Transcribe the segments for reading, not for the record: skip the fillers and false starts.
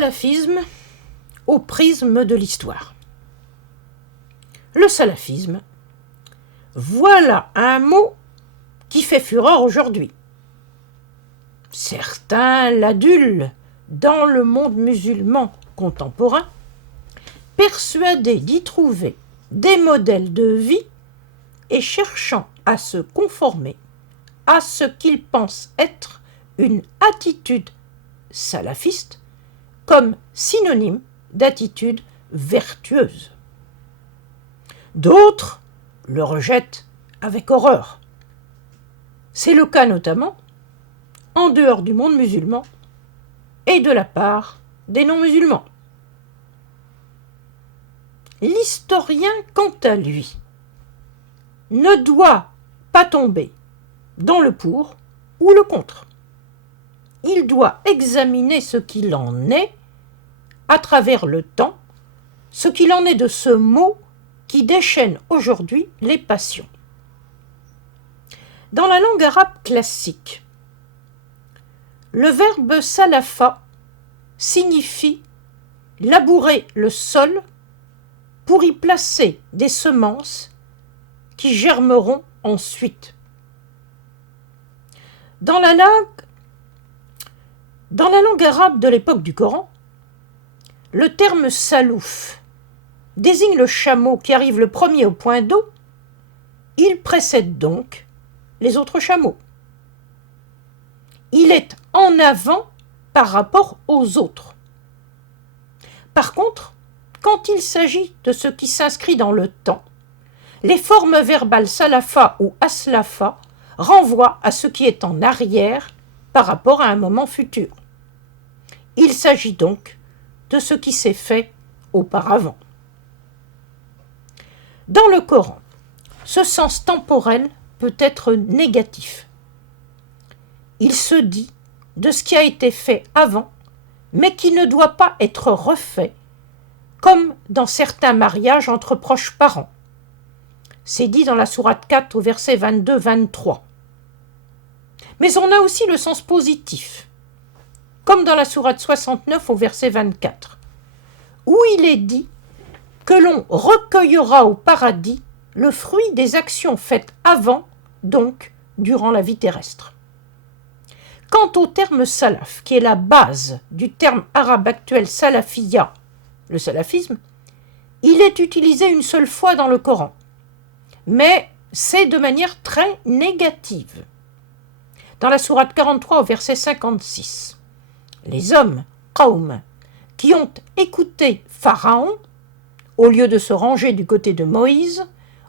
salafisme au prisme de l'histoire. Le salafisme, voilà un mot qui fait fureur aujourd'hui. Certains l'adulent dans le monde musulman contemporain, persuadés d'y trouver des modèles de vie et cherchant à se conformer à ce qu'ils pensent être une attitude salafiste comme synonyme d'attitude vertueuse. D'autres le rejettent avec horreur. C'est le cas notamment en dehors du monde musulman et de la part des non-musulmans. L'historien, quant à lui, ne doit pas tomber dans le pour ou le contre. Il doit examiner ce qu'il en est à travers le temps, ce qu'il en est de ce mot qui déchaîne aujourd'hui les passions. Dans la langue arabe classique, le verbe salafa signifie labourer le sol pour y placer des semences qui germeront ensuite. Dans la langue arabe de l'époque du Coran, le terme salouf désigne le chameau qui arrive le premier au point d'eau. Il précède donc les autres chameaux. Il est en avant par rapport aux autres. Par contre, quand il s'agit de ce qui s'inscrit dans le temps, les formes verbales salafa ou aslafa renvoient à ce qui est en arrière par rapport à un moment futur. Il s'agit donc de ce qui s'est fait auparavant. Dans le Coran, ce sens temporel peut être négatif. Il se dit de ce qui a été fait avant, mais qui ne doit pas être refait, comme dans certains mariages entre proches parents. C'est dit dans la sourate 4 au verset 22-23. Mais on a aussi le sens positif, comme dans la sourate 69 au verset 24, où il est dit que l'on recueillera au paradis le fruit des actions faites avant, donc durant la vie terrestre. Quant au terme salaf, qui est la base du terme arabe actuel salafiyya, le salafisme, il est utilisé une seule fois dans le Coran, mais c'est de manière très négative. Dans la sourate 43 au verset 56, les hommes, qawm, qui ont écouté Pharaon, au lieu de se ranger du côté de Moïse,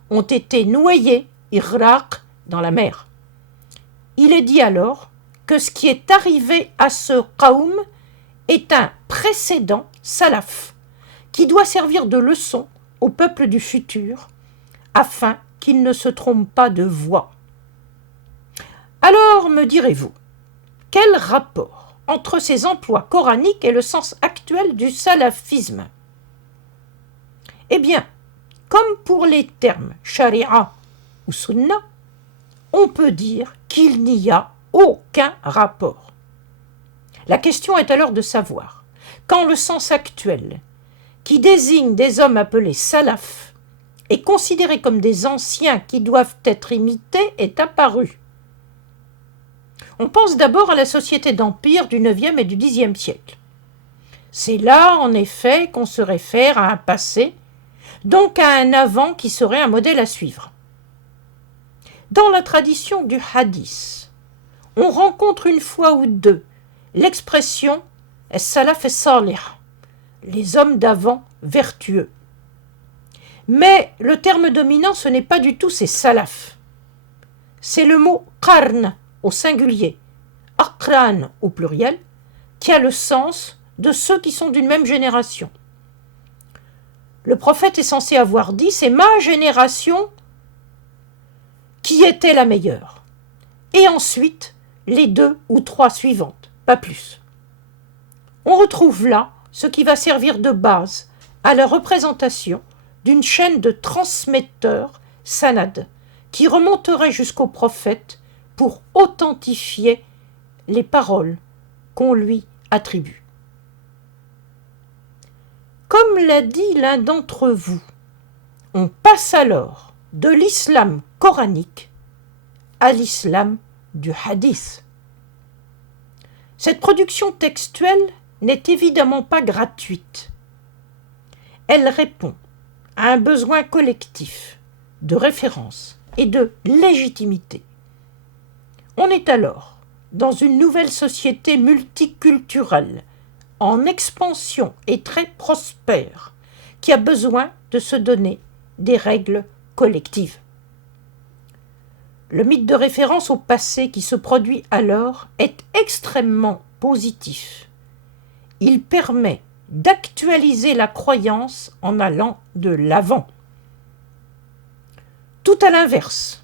ont été noyés, iraq, dans la mer. Il est dit alors que ce qui est arrivé à ce qawm est un précédent salaf, qui doit servir de leçon au peuple du futur, afin qu'il ne se trompe pas de voie. Alors, me direz-vous, quel rapport entre ces emplois coraniques et le sens actuel du salafisme ? Eh bien, comme pour les termes sharia ou sunna, on peut dire qu'il n'y a aucun rapport. La question est alors de savoir quand le sens actuel, qui désigne des hommes appelés salaf, est considéré comme des anciens qui doivent être imités, est apparu. On pense d'abord à la société d'empire du IXe et du Xe siècle. C'est là, en effet, qu'on se réfère à un passé, donc à un avant qui serait un modèle à suivre. Dans la tradition du hadith, on rencontre une fois ou deux l'expression « salaf salih », les hommes d'avant vertueux. Mais le terme dominant, ce n'est pas du tout ces salafs. C'est le mot « qarn » au singulier, « aqran » au pluriel, qui a le sens de ceux qui sont d'une même génération. Le prophète est censé avoir dit « c'est ma génération qui était la meilleure ». Et ensuite, les 2 ou 3 suivantes, pas plus. On retrouve là ce qui va servir de base à la représentation d'une chaîne de transmetteurs sanad qui remonterait jusqu'au prophète pour authentifier les paroles qu'on lui attribue. Comme l'a dit l'un d'entre vous, on passe alors de l'islam coranique à l'islam du hadith. Cette production textuelle n'est évidemment pas gratuite. Elle répond à un besoin collectif de référence et de légitimité. On est alors dans une nouvelle société multiculturelle, en expansion et très prospère, qui a besoin de se donner des règles collectives. Le mythe de référence au passé qui se produit alors est extrêmement positif. Il permet d'actualiser la croyance en allant de l'avant. Tout à l'inverse,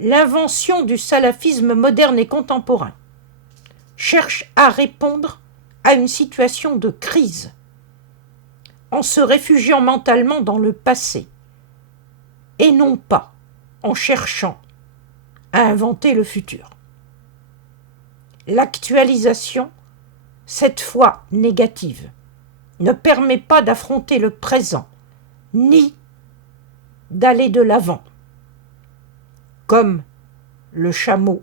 l'invention du salafisme moderne et contemporain cherche à répondre à une situation de crise en se réfugiant mentalement dans le passé et non pas en cherchant à inventer le futur. L'actualisation, cette fois négative, ne permet pas d'affronter le présent, ni d'aller de l'avant, comme le chameau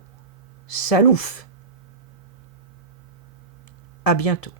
Salouf. À bientôt.